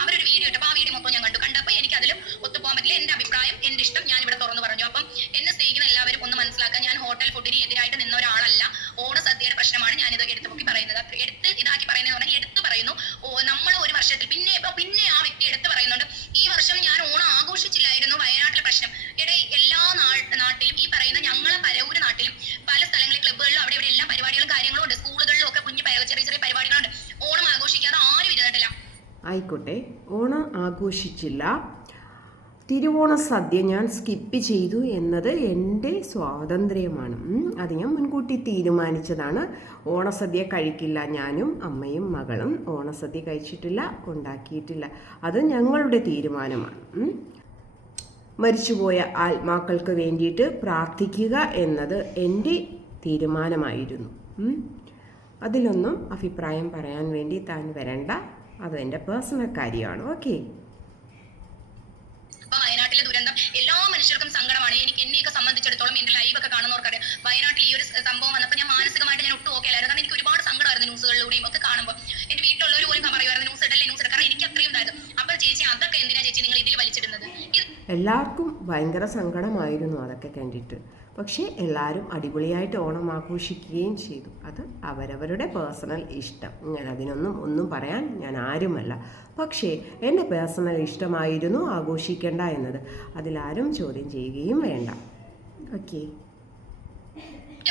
അവരൊരു വീഡിയോ ഇട്ടപ്പോൾ ആ വീഡിയോ മൊത്തം ഞാൻ കണ്ടപ്പോൾ എനിക്ക് അതിൽ ഒത്തുപോകാൻ പറ്റില്ല. എന്റെ അഭിപ്രായം, എന്റെ ഇഷ്ടം ഞാൻ ഇവിടെ തുറന്നു പറഞ്ഞു. അപ്പം എന്നെ സ്നേഹിക്കുന്ന എല്ലാവരും ഒന്ന് മനസ്സിലാക്കുക, ഞാൻ ഹോട്ടൽ ഫുഡിന് എതിരായിട്ട് നിന്ന ഒരാളല്ല. ഓണസദ്യയുടെ പ്രശ്നമാണ് ഞാനിത് എടുത്തുപൊക്കി പറയുന്നത്. ഇതാക്കി പറയുന്നത് പറഞ്ഞാൽ എടുത്തു പറയുന്നു. നമ്മൾ ഒരു വർഷത്തിൽ പിന്നെ ആ വ്യക്തി എടുത്തു പറയുന്നുണ്ട് ഈ വർഷം ഞാൻ ഓണം ആഘോഷിച്ചില്ലായിരുന്നു, വയനാട്ടിലെ പ്രശ്നം. എല്ലാ നാട്ടിലും ഈ പറയുന്ന ഞങ്ങളെ പരവൂര് നാട്ടിലും പല സ്ഥലങ്ങളിൽ ക്ലബ്ബുകളിലും അവിടെ ഇവിടെ എല്ലാ പരിപാടികളും കാര്യങ്ങളും ഉണ്ട്. സ്കൂളുകളിലും ഒക്കെ ചെറിയ ചെറിയ പരിപാടികളുണ്ട്. ഓണം ആയിക്കോട്ടെ, ഓണം ആഘോഷിച്ചില്ല, തിരുവോണ സദ്യ ഞാൻ സ്കിപ്പ് ചെയ്തു എന്നത് എൻ്റെ സ്വാതന്ത്ര്യമാണ്. അത് ഞാൻ മുൻകൂട്ടി തീരുമാനിച്ചതാണ്. ഓണസദ്യ കഴിക്കില്ല. ഞാനും അമ്മയും മകളും ഓണസദ്യ കഴിച്ചിട്ടില്ല, ഉണ്ടാക്കിയിട്ടില്ല. അത് ഞങ്ങളുടെ തീരുമാനമാണ്. മരിച്ചുപോയ ആത്മാക്കൾക്ക് വേണ്ടിയിട്ട് പ്രാർത്ഥിക്കുക എന്നത് എൻ്റെ തീരുമാനമായിരുന്നു. അതിലൊന്നും അഭിപ്രായം പറയാൻ വേണ്ടി താൻ വരണ്ട. അത് എൻ്റെ പേഴ്സണൽ കാര്യമാണ്. ഓക്കെ. വയനാട്ടിലെ ദുരന്തം എല്ലാ മനുഷ്യർക്കും സങ്കടമാണ്. എന്നെയൊക്കെ സംബന്ധിച്ചിടത്തോളം എന്റെ ലൈവ് ഒക്കെ കാണുന്നവർക്കറിയാം, വയനാട്ടിൽ ഈ ഒരു സംഭവം വന്നപ്പോൾ ഞാൻ മാനസികമായിട്ട് ഞാൻ ഒട്ടും ഓക്കെ അല്ലായിരുന്നു. കാരണം എനിക്ക് ഒരുപാട് സങ്കടമായിരുന്നു ന്യൂസുകളിലൂടെയും ഒക്കെ കാണുമ്പോൾ. എന്റെ വീട്ടിലുള്ളവർ പോലും പറയുമായിരുന്നു ന്യൂസ് ഇടല്ലേ, ന്യൂസ് ഇട, കാരണം എനിക്ക് അത്രയും ഇതായിരുന്നു. അപ്പൊ ചേച്ചി അതൊക്കെ എന്തിനാ ചേച്ചി നിങ്ങൾ ഇതിൽ വലിച്ചിടുന്നത്? എല്ലാവർക്കും ഭയങ്കര സങ്കടമായിരുന്നു അതൊക്കെ കണ്ടിട്ട്. പക്ഷേ എല്ലാവരും അടിപൊളിയായിട്ട് ഓണം ആഘോഷിക്കുകയും ചെയ്തു. അത് അവരവരുടെ പേഴ്സണൽ ഇഷ്ടം. ഞാൻ ഒന്നും പറയാൻ ഞാൻ ആരുമല്ല. പക്ഷേ എൻ്റെ പേഴ്സണൽ ഇഷ്ടമായിരുന്നു ആഘോഷിക്കേണ്ട എന്നത്. അതിലാരും ചോദ്യം ചെയ്യുകയും വേണ്ട. ഓക്കെ.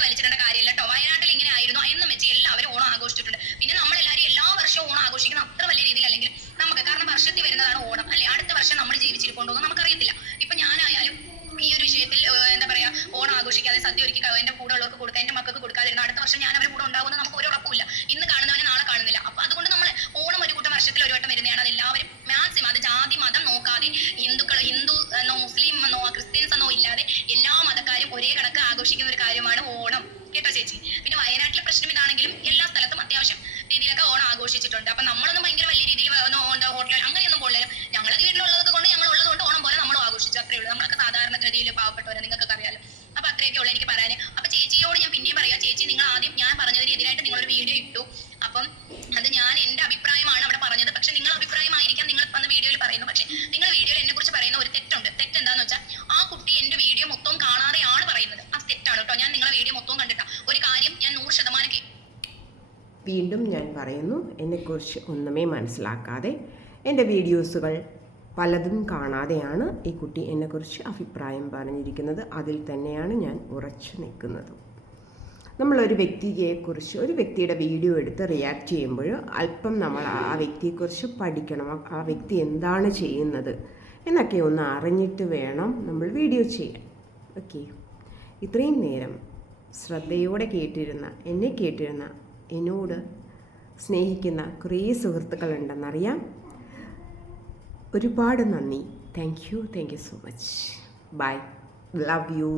വലിച്ചിടേണ്ട കാര്യമില്ല കേട്ടോ. വയനാട്ടിൽ ഇങ്ങനെ ആയിരുന്നു എന്നും വെച്ച് എല്ലാവരും ഓണം ആഘോഷിച്ചിട്ടുണ്ട്. പിന്നെ നമ്മളെല്ലാവരും എല്ലാ വർഷവും ഓണം ആഘോഷിക്കുന്ന അത്ര വലിയ രീതിയിൽ അല്ലെങ്കിൽ നമുക്ക്, കാരണം വർഷത്തിൽ വരുന്നതാണ് ഓണം അല്ലെ. അടുത്ത വർഷം നമ്മൾ ജീവിച്ചിരിക്കൊണ്ടോ നമുക്കറിയത്തില്ല. ഇപ്പൊ ഞാനായാലും ഈ ഒരു വിഷയത്തിൽ എന്താ പറയാ, ഓണം ആഘോഷിക്കാതെ സദ്യ ഒരുക്കി എന്റെ കൂടെ ഉള്ളവർക്ക് കൊടുക്കുക, എന്റെ മക്കൾക്ക് കൊടുക്കാതിരുന്ന അടുത്ത വർഷം ഞാൻ അവരുടെ കൂടെ ഉണ്ടാകുന്ന നമുക്ക് ഒരു ഉറപ്പില്ല. ഇന്ന് കാണുന്നവനെ നാളെ കാണുന്നില്ല. അപ്പൊ അതുകൊണ്ട് നമ്മൾ ഓണം ഒരു കൂട്ടം വർഷത്തിൽ ഒരു വട്ടം വരുന്നതാണ്. അത് എല്ലാവരും മാക്സിമം, അത് ജാതി മതം നോക്കാതെ, ഹിന്ദു എന്നോ മുസ്ലിം എന്നോ ക്രിസ്ത്യൻസ് എന്നോ ഇല്ലാതെ എല്ലാ മതക്കാരും ഒരേ കണക്ക് ആഘോഷിക്കുന്ന ഒരു കാര്യമാണ് ഓണം. കേട്ടോ ചേച്ചി? പിന്നെ വയനാട്ടിലെ പ്രശ്നം ഇതാണെങ്കിലും എല്ലാ സ്ഥലത്തും അത്യാവശ്യം രീതിയിലൊക്കെ ഓണം ആഘോഷിച്ചിട്ടുണ്ട്. അപ്പൊ നമ്മളൊന്നും ഭയങ്കര വലിയ രീതിയിൽ ഹോട്ടൽ അങ്ങനെയൊന്നും കൊള്ളരുത്. ഞങ്ങളുടെ വീട്ടിലുള്ളത് കൊണ്ട് ഞങ്ങൾ ഉള്ളത് കൊണ്ട് ഓണം പോലെ നമ്മളും ആഘോഷിച്ചു, അത്രേ ഉള്ളൂ. നമ്മളൊക്കെ സാധാരണ ഗതിയിൽ പാവപ്പെട്ടവരെ, നിങ്ങൾക്ക് അറിയാലോ. അപ്പൊ അത്രയൊക്കെ ഉള്ളൂ എനിക്ക് പറയാൻ. അപ്പൊ ചേച്ചിയോട് ഞാൻ പിന്നെയും പറയാം, ചേച്ചി നിങ്ങൾ ആദ്യം ഞാൻ പറഞ്ഞതിനെതിരായിട്ട് നിങ്ങളൊരു വീഡിയോ ഇട്ടു. അപ്പം അത് ഞാൻ എന്റെ അഭിപ്രായമാണ് അവിടെ പറഞ്ഞത്. പക്ഷെ നിങ്ങളുടെ അഭിപ്രായമായിരിക്കാം നിങ്ങൾ വന്ന വീഡിയോയിൽ പറയുന്നു. പക്ഷെ നിങ്ങൾ വീഡിയോയിൽ എന്നെ കുറിച്ച് പറയുന്ന ഒരു തെറ്റുണ്ട്. തെറ്റെന്താന്ന് വെച്ചാൽ ആ കുട്ടി എന്റെ വീഡിയോ മൊത്തം കാണാതെയാണ് പറയുന്നത്. അത് തെറ്റാണ് കേട്ടോ. ഞാൻ നിങ്ങളുടെ വീഡിയോ മൊത്തം കണ്ടിട്ടാ ഒരു കാര്യം ഞാൻ 100% വീണ്ടും ഞാൻ പറയുന്നു, എന്നെക്കുറിച്ച് ഒന്നുമേ മനസ്സിലാക്കാതെ എൻ്റെ വീഡിയോസുകൾ പലതും കാണാതെയാണ് ഈ കുട്ടി എന്നെക്കുറിച്ച് അഭിപ്രായം പറഞ്ഞിരിക്കുന്നത്. അതിൽ തന്നെയാണ് ഞാൻ ഉറച്ചു നിൽക്കുന്നത്. നമ്മളൊരു വ്യക്തിയെക്കുറിച്ച്, ഒരു വ്യക്തിയുടെ വീഡിയോ എടുത്ത് റിയാക്ട് ചെയ്യുമ്പോൾ അല്പം നമ്മൾ ആ വ്യക്തിയെക്കുറിച്ച് പഠിക്കണം. ആ വ്യക്തി എന്താണ് ചെയ്യുന്നത് എന്നൊക്കെ ഒന്ന് അറിഞ്ഞിട്ട് വേണം നമ്മൾ വീഡിയോ ചെയ്യാൻ. ഓക്കെ. ഇത്രയും നേരം ശ്രദ്ധയോടെ എന്നെ കേട്ടിരുന്ന, എന്നോട് സ്നേഹിക്കുന്ന കുറേ സുഹൃത്തുക്കളുണ്ടെന്നറിയാം. ഒരുപാട് നന്ദി. Thank you so much. Bye. Love U.